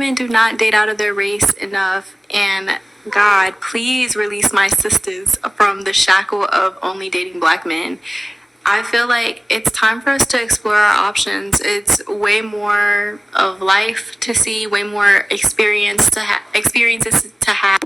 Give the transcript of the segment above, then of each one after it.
women do not date out of their race enough. And God, please release my sisters from the shackle of only dating black men. I feel like it's time for us to explore our options. It's way more of life to see, way more experiences to have.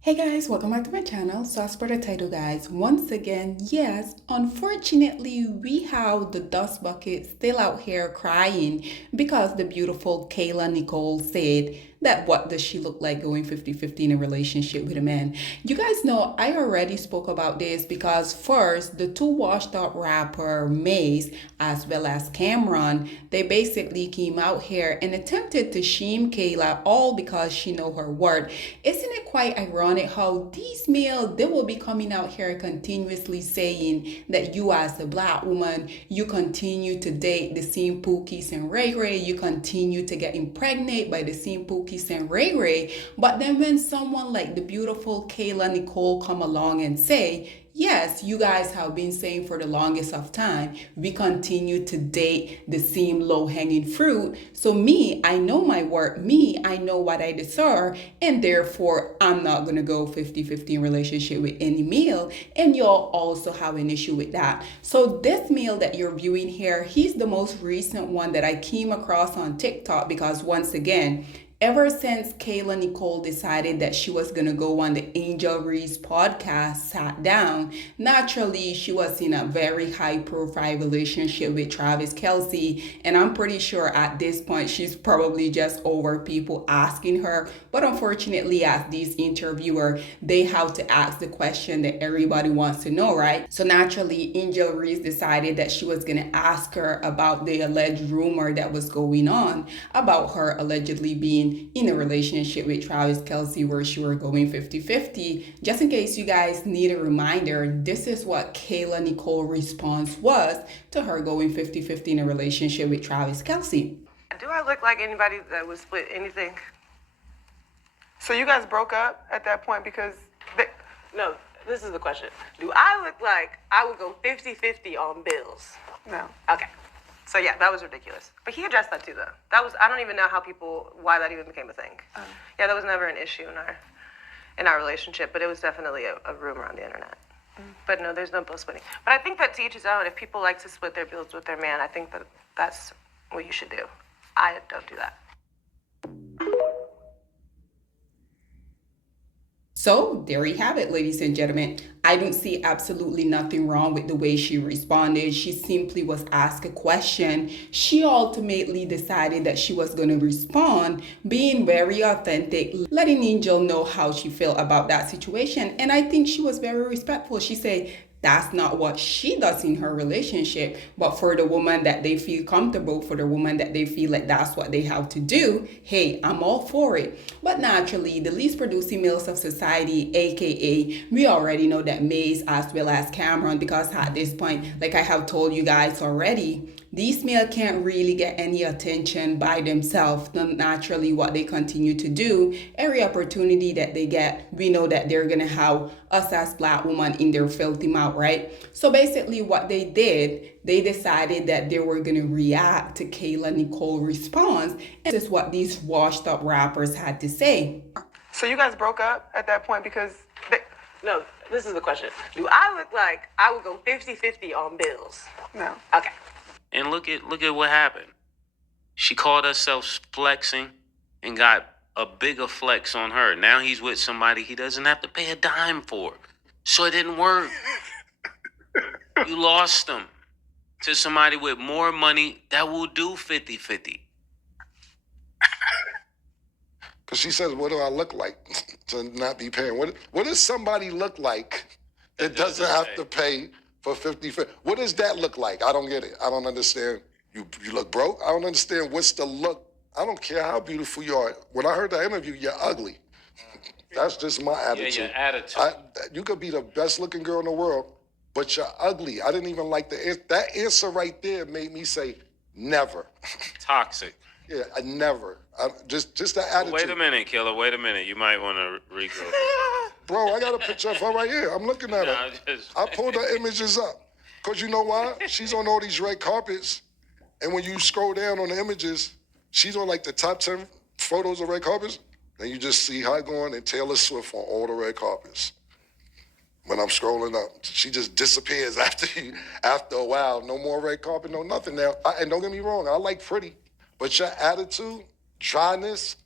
Hey guys, welcome back to my channel. So as per the title guys, once again, yes, unfortunately we have the dust bucket still out here crying because the beautiful Kayla Nicole said that what does she look like going 50-50 in a relationship with a man. You guys know I already spoke about this because first the two washed up rapper Maze as well as Cameron, they basically came out here and attempted to shame Kayla all because she know her worth. Isn't it quite ironic how these males, they will be coming out here continuously saying that you as a black woman, you continue to date the same Pookies and Ray Ray, you continue to get impregnated by the same Pookies and Ray Ray, but then when someone like the beautiful Kayla Nicole come along and say, yes, you guys have been saying for the longest of time, we continue to date the same low-hanging fruit. So me, I know my worth. Me, I know what I deserve. And therefore, I'm not going to go 50-50 in relationship with any male. And y'all also have an issue with that. So this male that you're viewing here, he's the most recent one that I came across on TikTok because once again, ever since Kayla Nicole decided that she was going to go on the Angel Reese podcast, sat down, naturally she was in a very high profile relationship with Travis Kelce. And I'm pretty sure at this point she's probably just over people asking her. But unfortunately, as these interviewer, they have to ask the question that everybody wants to know, right? So naturally, Angel Reese decided that she was going to ask her about the alleged rumor that was going on about her allegedly being in a relationship with Travis Kelce where she were going 50-50. Just in case you guys need a reminder, this is what Kayla Nicole's response was to her going 50-50 in a relationship with Travis Kelce. Do I look like anybody that would split anything? So you guys broke up at that point because no, this is the question. Do I look like I would go 50-50 on bills? No. Okay. So yeah, that was ridiculous. But he addressed that too, though. I don't even know why that even became a thing. Yeah, that was never an issue in our relationship, but it was definitely a rumor on the internet. But no, there's no bill splitting. But I think that to each his own. If people like to split their bills with their man, I think that's what you should do. I don't do that. So there you have it, ladies and gentlemen. I don't see absolutely nothing wrong with the way she responded. She simply was asked a question. She ultimately decided that she was going to respond, being very authentic, letting Angel know how she felt about that situation. And I think she was very respectful. She said, that's not what she does in her relationship, but for the woman that they feel comfortable, for the woman that they feel like that's what they have to do, hey, I'm all for it. But naturally, the least producing males of society, aka we already know that Maze as well as Cameron, because at this point, like I have told you guys already, these males can't really get any attention by themselves. Naturally, what they continue to do, every opportunity that they get, we know that they're gonna have us as black women in their filthy mouth, right? So basically what they did, they decided that they were gonna react to Kayla Nicole's response. And this is what these washed up rappers had to say. So you guys broke up at that point because no, this is the question. Do I look like I would go 50-50 on bills? No. Okay. And look at what happened. She called herself flexing and got a bigger flex on her. Now he's with somebody he doesn't have to pay a dime for. So it didn't work. You lost him to somebody with more money that will do 50-50. Because she says, what do I look like to not be paying? What does somebody look like that doesn't have to pay for 50-50? What does that look like? I don't get it. I don't understand. You look broke? I don't understand what's the look. I don't care how beautiful you are. When I heard that interview, you're ugly. That's just my attitude. Yeah, your attitude. You could be the best looking girl in the world, but you're ugly. I didn't even like that answer right there made me say never. Toxic. Yeah, I never. Just the attitude. Wait a minute, Killer. Wait a minute. You might want to re-go. Bro, I got a picture of her right here. I'm looking at her. I pulled her images up. Because you know why? She's on all these red carpets. And when you scroll down on the images, She's on like the top 10 photos of red carpets, and you just see her going and Taylor Swift on all the red carpets. When I'm scrolling up, she just disappears after a while. No more red carpet, no nothing now. And don't get me wrong, I like pretty, but your attitude, dryness.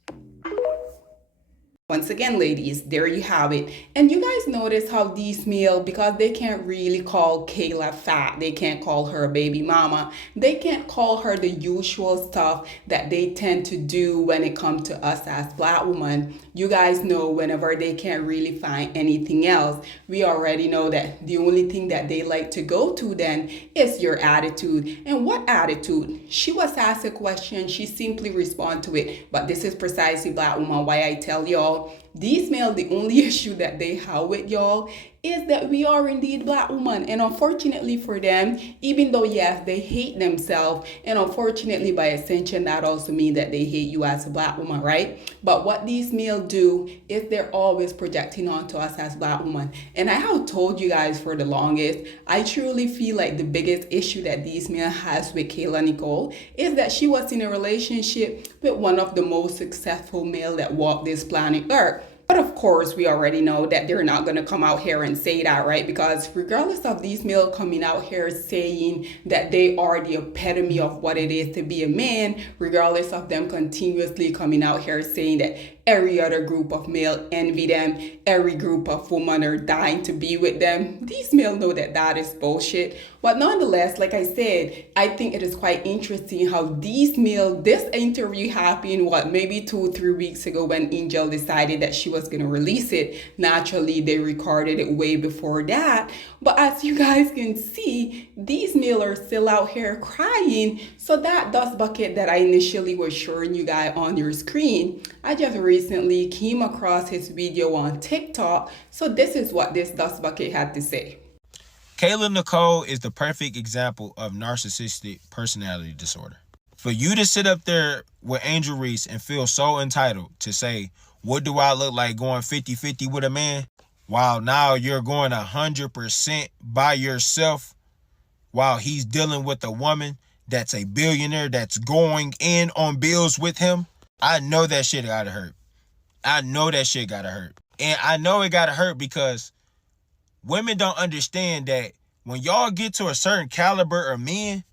Once again, ladies, there you have it. And you guys notice how these male, because they can't really call Kayla fat, they can't call her a baby mama, they can't call her the usual stuff that they tend to do when it comes to us as black women. You guys know whenever they can't really find anything else, we already know that the only thing that they like to go to then is your attitude. And what attitude? She was asked a question, she simply responded to it. But this is precisely black woman why I tell y'all, these male, the only issue that they have with y'all is that we are indeed black women. And unfortunately for them, even though yes, they hate themselves, and unfortunately by extension that also means that they hate you as a black woman, right? But what these male do is they're always projecting onto us as black women. And I have told you guys for the longest, I truly feel like the biggest issue that these male has with Kayla Nicole is that she was in a relationship with one of the most successful male that walked this planet Earth. But of course, we already know that they're not going to come out here and say that, right? Because regardless of these male coming out here saying that they are the epitome of what it is to be a man, regardless of them continuously coming out here saying that every other group of male envy them, every group of women are dying to be with them, these male know that that is bullshit. But nonetheless, like I said, I think it is quite interesting how these male, this interview happened, maybe 2-3 weeks ago when Angel decided that she was going to release it. Naturally, they recorded it way before that. But as you guys can see, these male are still out here crying. So that dust bucket that I initially was showing you guys on your screen, I just recently came across his video on TikTok. So this is what this dust bucket had to say. Kayla Nicole is the perfect example of narcissistic personality disorder. For you to sit up there with Angel Reese and feel so entitled to say, what do I look like going 50-50 with a man? While now you're going 100% by yourself while he's dealing with a woman that's a billionaire that's going in on bills with him. I know that shit gotta hurt. I know that shit gotta hurt. And I know it gotta hurt because women don't understand that when y'all get to a certain caliber of men,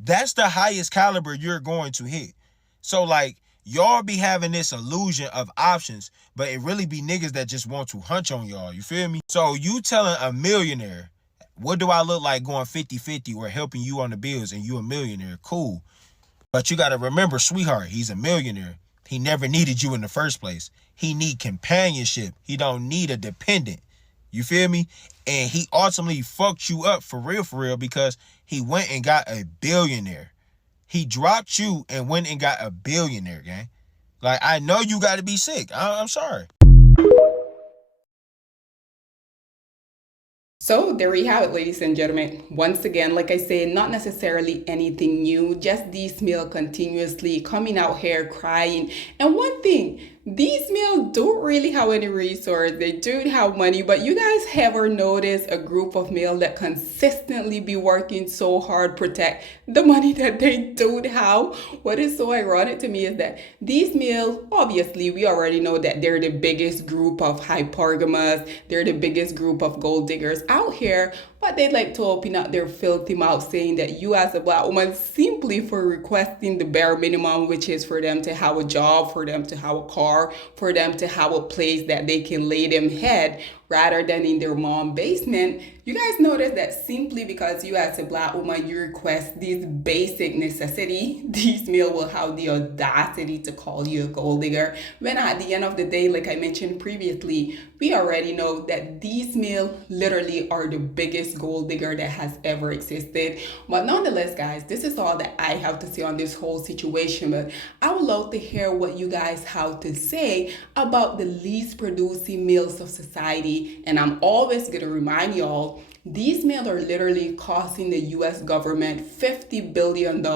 that's the highest caliber you're going to hit. So like, y'all be having this illusion of options, but it really be niggas that just want to hunch on y'all. You feel me? So you telling a millionaire, what do I look like going 50-50 or helping you on the bills and you a millionaire? Cool. But you got to remember, sweetheart, he's a millionaire. He never needed you in the first place. He need companionship. He don't need a dependent. You feel me? And he ultimately fucked you up for real, because he went and got a billionaire. He dropped you and went and got a billionaire, gang. Like, I know you got to be sick. I'm sorry. So there you have it, ladies and gentlemen. Once again, like I say, not necessarily anything new, just these male continuously coming out here crying. And one thing, these male don't really have any resource. They don't have money, but you guys ever notice a group of male that consistently be working so hard protect the money that they don't have? What is so ironic to me is that these male, obviously we already know that they're the biggest group of hypergamous, they're the biggest group of gold diggers out here, but they like to open up their filthy mouth saying that you as a black woman, simply for requesting the bare minimum, which is for them to have a job, for them to have a car, for them to have a place that they can lay them head rather than in their mom basement. You guys notice that simply because you as a black woman, you request these basic necessity, these male will have the audacity to call you a gold digger. When at the end of the day, like I mentioned previously, we already know that these male literally are the biggest gold digger that has ever existed. But nonetheless, guys, this is all that I have to say on this whole situation. But I would love to hear what you guys have to say about the least producing males of society. And I'm always going to remind y'all, These males are literally costing the US government $50 billion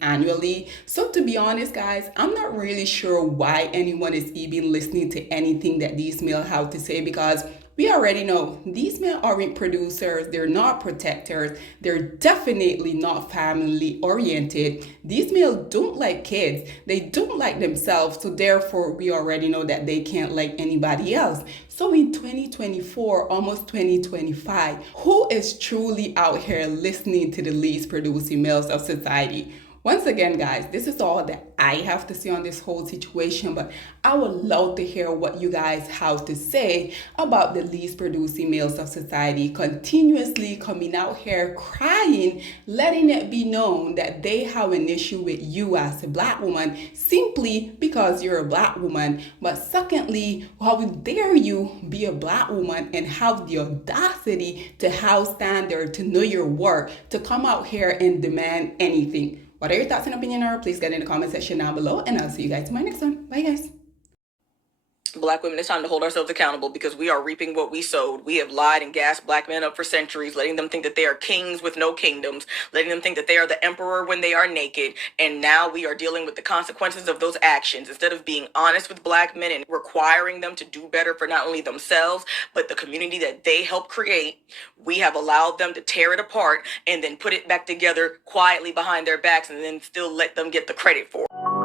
annually. So to be honest, guys, I'm not really sure why anyone is even listening to anything that these males have to say, because we already know these men aren't producers, they're not protectors, they're definitely not family oriented. These males don't like kids, they don't like themselves, so therefore we already know that they can't like anybody else. So in 2024, almost 2025, who is truly out here listening to the least producing males of society? Once again, guys, this is all that I have to say on this whole situation, but I would love to hear what you guys have to say about the least producing males of society continuously coming out here crying, letting it be known that they have an issue with you as a black woman simply because you're a black woman. But secondly, how dare you be a black woman and have the audacity to have standard, to know your worth, to come out here and demand anything. What are your thoughts and opinion are? Please get in the comment section down below, and I'll see you guys in my next one. Bye, guys. Black women, it's time to hold ourselves accountable because we are reaping what we sowed. We have lied and gassed black men up for centuries, letting them think that they are kings with no kingdoms, letting them think that they are the emperor when they are naked. And now we are dealing with the consequences of those actions. Instead of being honest with black men and requiring them to do better for not only themselves, but the community that they helped create, we have allowed them to tear it apart and then put it back together quietly behind their backs and then still let them get the credit for it.